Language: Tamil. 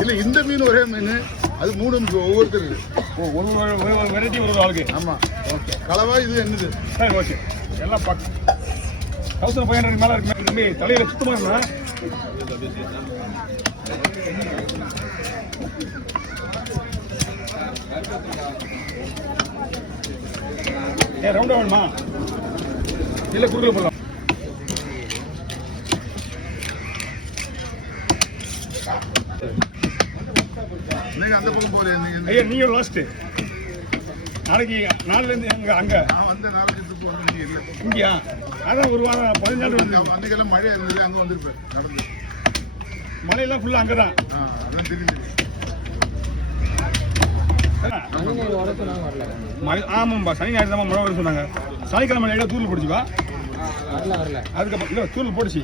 இல்ல இந்த மீன் ஒரே மீன் அது 3 ஒவ்வொருத்தருக்கு ஒரு வெரைட்டி ஒரு ஆளுக்கு. ஆமா ஓகே. கலவா இது என்னது? சரி ஓகே. எல்லாம் 1500 மேல இருக்கு. தலையில சுத்தமா இருந்தா ரவுண்டா வேணுமா இல்ல குறுக்கல போடலாம். அந்த பக்கம் போறேன் ஐயா நீங்க லாஸ்ட் நாளைக்கு நாலுல இருந்து அங்க நான் வந்து நாளைக்கு இல்ல இங்கயா அதான் ஒரு வாரம் 15 நாள் அன்னைக்கெல்லாம் மழை இருந்தது அங்க வந்திருப்பேன் நடந்து மழையெல்லாம் ஃபுல்லா அங்கதான். அதான் தெரியுது. ஆமாம்பா சனி ஞாயிறு தான் மழை வரும்னு சொன்னாங்க. சனிக்கிழமை தூரில் போடுச்சுப்பா. அதுக்கப்புறம் இல்லை தூரில் போடுச்சு.